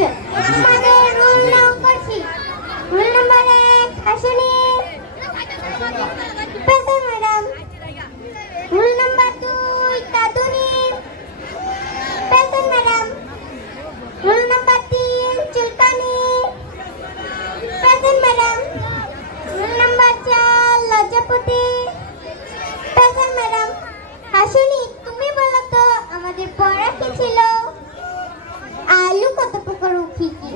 আছে। আমাদের রুল নাও করছি। রুল নাম্বার 1 হাসুনি পেছন ম্যাডাম। রুল নাম্বার 2 কাদুনি পেছন ম্যাডাম। রুল নাম্বার 3 চুলকানি পেছন ম্যাডাম। রুল নাম্বার 4 লজ্জাপতি পেছন ম্যাডাম। হাসুনি তুমি বলো তো আমাদের পড়া কি ছিল? আলু কত প্রকার ও কি কি?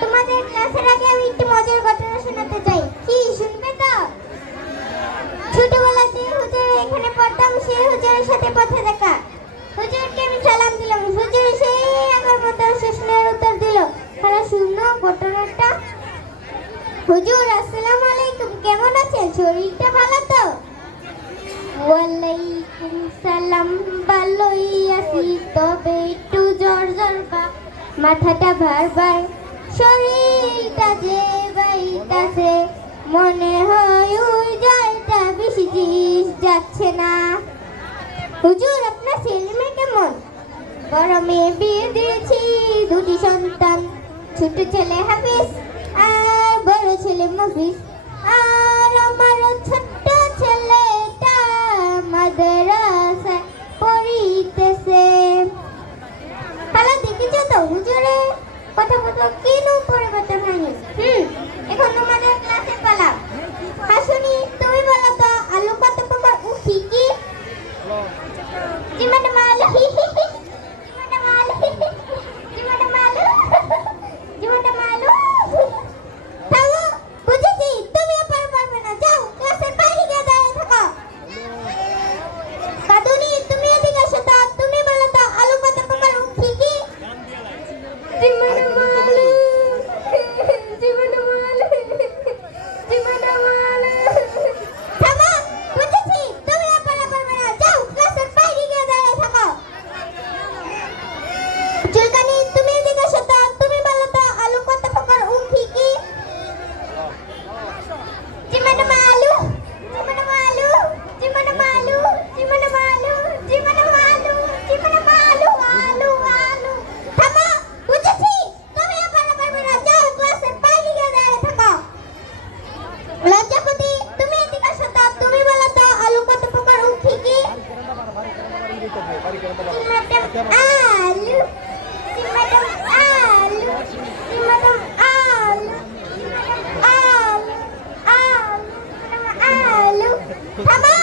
তোমাদের ক্লাসের আগে আমি একটু মজার ঘটনা শোনাতে চাই। কি শুনবে তো? ছোটবেলা যে হুজুর এখানে পড়তাম সেই হুজুরের সাথে পথে দেখা। হুজুরকে আমি সালাম দিলাম, হুজুর সেই আমার মতো প্রশ্নের উত্তর দিল। তাহলে শুনো ঘটনাটা। হুজুর আসসালামু আলাইকুম, কেমন আছেন? শরীরটা ভালো তো? ওয়ালাইকুম সালাম, ভালোই আছি, তবে একটু জ্বর জ্বর বা মাথাটা ভার, শরীরটা যে বাইতাছে, মনে হয় ওই জ্বরটা বেশি দিন যাচ্ছে না। হুজুর আপনার ছেলে মেয়ে কেমন? বড় মেয়ে বিয়ে দিয়েছি, দুটি সন্তান, ছোট ছেলে হাফিজ আর বড় ছেলে মফিজ। আর আমার ছোট্ট ছেলেটা মাদ্রাসায় পড়িতেছে। খালা দেখেছো তো হুজুরে কথা কেন পরিবর্তন হয়নি? এখন তোমাদের ক্লাসে পালা। হাসুনি তুমি বলো তো আলু কত প্রকার ও কি কি? জি ম্যাডাম আলু। জি ম্যাডাম আলু। জি ম্যাডাম আলু। জি ম্যাডাম আলু। থামো, বুঝেছি তুমি আর পারবে না, যাও ক্লাসের বাইরে গিয়ে দাঁড়িয়ে থাকো। কাদুনি তুমি এদিকে এসো তো, তুমি বলো তো আলু কত প্রকার ও কি কি? জি ম্যাডাম আলু। জি ম্যাডাম আলু। জি ম্যাডাম আলু। থামো, বুঝেছি তুমি আর পারবে না, যাও ক্লাসের বাইরে গিয়ে দাঁড়িয়ে থাকো। চুলকানি তুমি এদিকে এসো তো, তুমি বলো তো আলু কত প্রকার ও কি কি? জি ম্যাডাম আলু। জি ম্যাডাম আলু। জি ম্যাডাম আলু। জি ম্যাডাম আলু। জি ম্যাডাম আলু। জি ম্যাডাম আলু। আলু আলু। থামো, বুঝেছি তুমি আর পারবে না, যাও ক্লাসের বাইরে গিয়ে দাঁড়িয়ে থাকো। লজ্জাপতি তুমি এদিকে এসো তো, তুমি বলো তো আলু কত প্রকার ও কি কি? জি ম্যাডাম আলু। জি ম্যাডাম আলু। জি ম্যাডাম আলু। জি ম্যাডাম আলু। আলু। জি ম্যাডাম আলু। থামো,